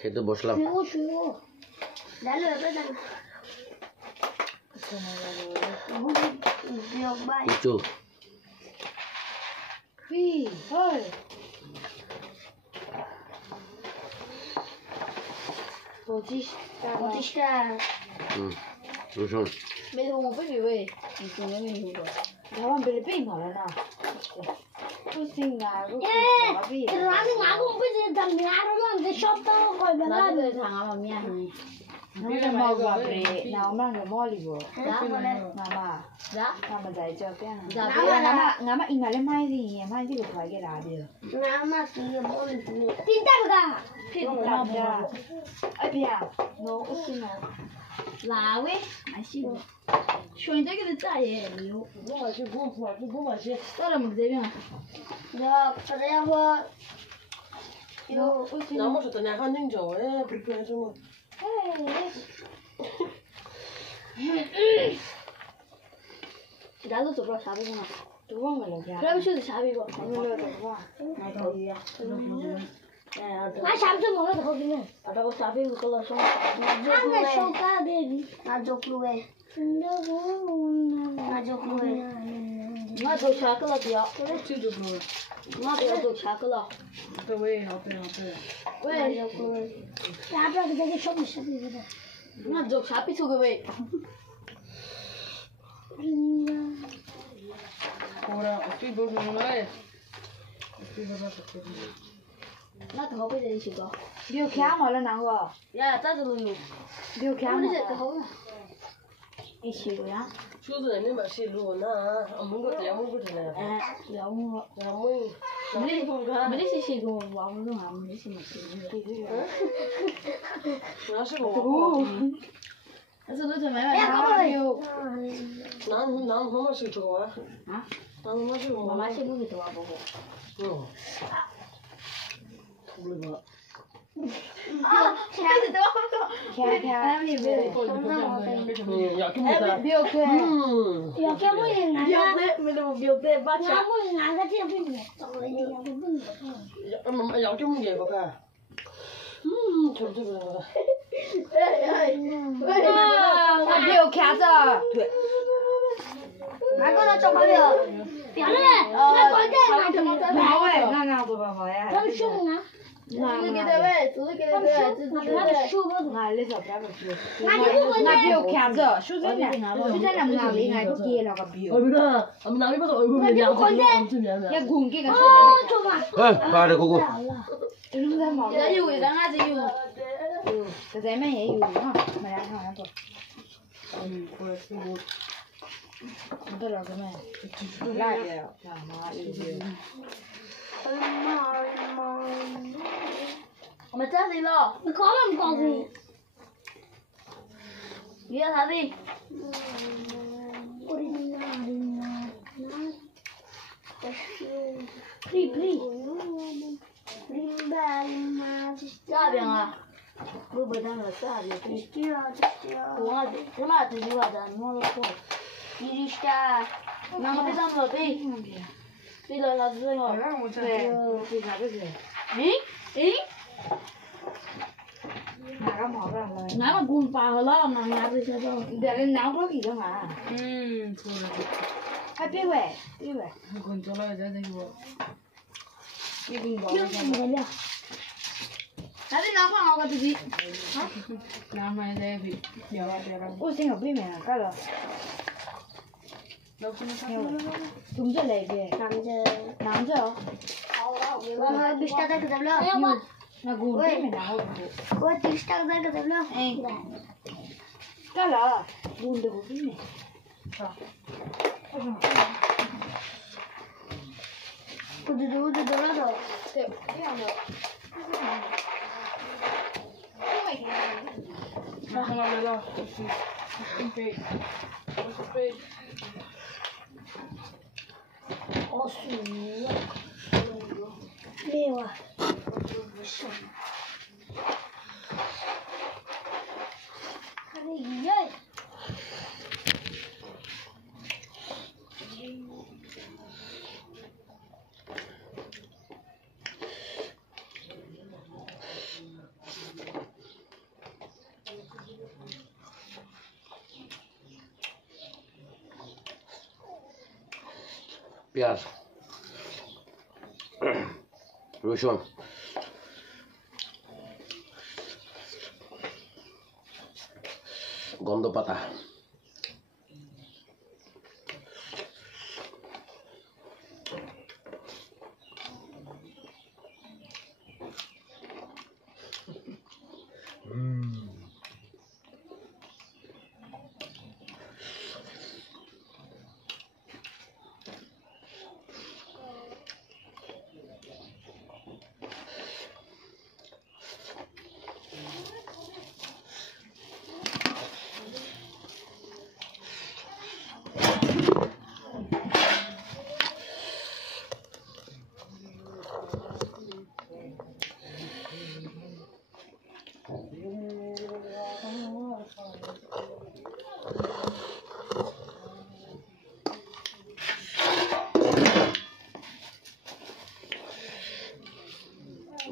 খেতে বসলাম কিছু রসুন没得我不以为，你说的没有的。台湾别的病好了呢。不行啊，不行啊，别。我不是当面了，这小刀快点那这个长啊，面很。那个毛个别，那我们个毛里不？然后呢？妈妈，然妈妈在这边。俺们应该来买的，买这个快给哪的？俺们是个毛里不？你带不带？屁股大不大？哎别，我不行了。哪位？还行。选这个的咋也有。我去不买去。到了没这边？这样说。有。那么说，大家看恁家哎，不是什么？咱都走不了啥地方了，都忘了家。咱们去的啥地方？没有走吧？买烤鱼呀。俺下不去没了头给你。啊，这个沙飞过了什么？俺那手干的，那就不会。那就不会。那就下个了掉。这就不会。那不要就下个了。对喂，好对。喂，就不会。咱不要给这个小米下辈子的。那就下辈子个喂。好了，最多是来。那头被人洗过。没有看嘛了那个。呀，咋子都有。没有看嘛。你洗过呀？就是人家买西路那，我们个店门口的嘞。哎，要我。那没得洗洗过，我们弄俺们没洗嘛洗。那是我。那是都准备了哪有？那妈妈洗过啊？啊？那妈妈洗过。妈妈洗不会多啊，不会。嗯。不了吧？啊！开始多。看，没有。要给我的。不要看。要给我人啊！没得不要得把钱。要我人啊！这不能，找人家要不能。要给我们这个看。这不。他不要看着。对。俺刚才找朋友，别了嘞，那关键那怎么办？好哎，那做办法呀？他们凶啊！那给他喂，就是给他喂，他们凶不？那你说不要去。那不要看着，修正两那里俺都给了个表。不是，我们那边不是我们两只牛。要滚给个修走吧。把这哥哥。现在有的俺是有。在咱们也有哈，没两趟俺做。过来吃我。我到了个没？辣的，妈有的。我们站谁了？你搞那么高兴？你要啥的？我的妈！咋边啊？我不当了咋的？我他妈这句话的，我都说。你下，那我别当了对。对了，那是我。对啥个是？哪个毛病了？俺们滚扒了，俺这些都。别人拿不给的嘛。错了。还别喂。我滚走了，再给我。你滚过来。那你拿放我自己。拿买在别了。我先要背面了，干了。中着来呗。男着。我必须得给他了。那滚背面然后不。我必须得给他了。哎。干了，滚的不背面。好。我这多了都。对，这样的。那好了，我是飞。好水呀！没有啊。是。看这鱼呀！ পেঁয়াজ, রসুন, গন্ধ পাতা,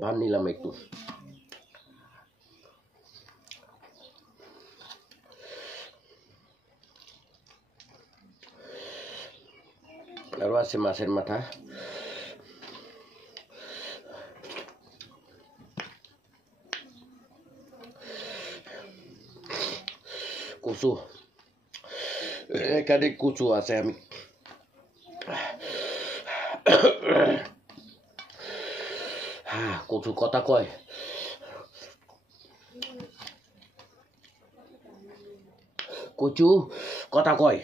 ভাত নিলাম একটু। আরো আছে মাছের মাথা, কচু, এখানে কচু আছে। আমি কচু কথা কয়, কচু কথা কয়।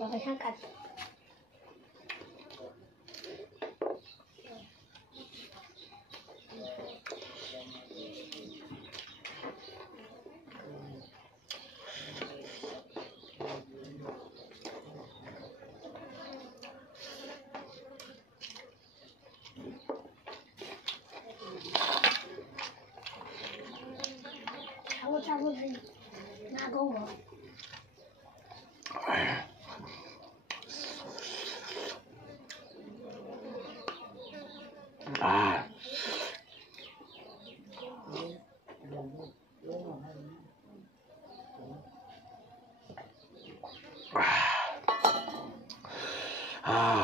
Và sang cạnh Chào gì Nah, go on.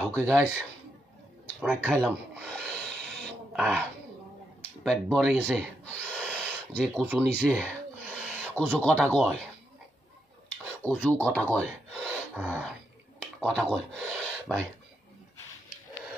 Okay guys, খাই লম পেট ভরে গেছে যে কুচু নিছে কুচু কথা কয় কথা কয় বাই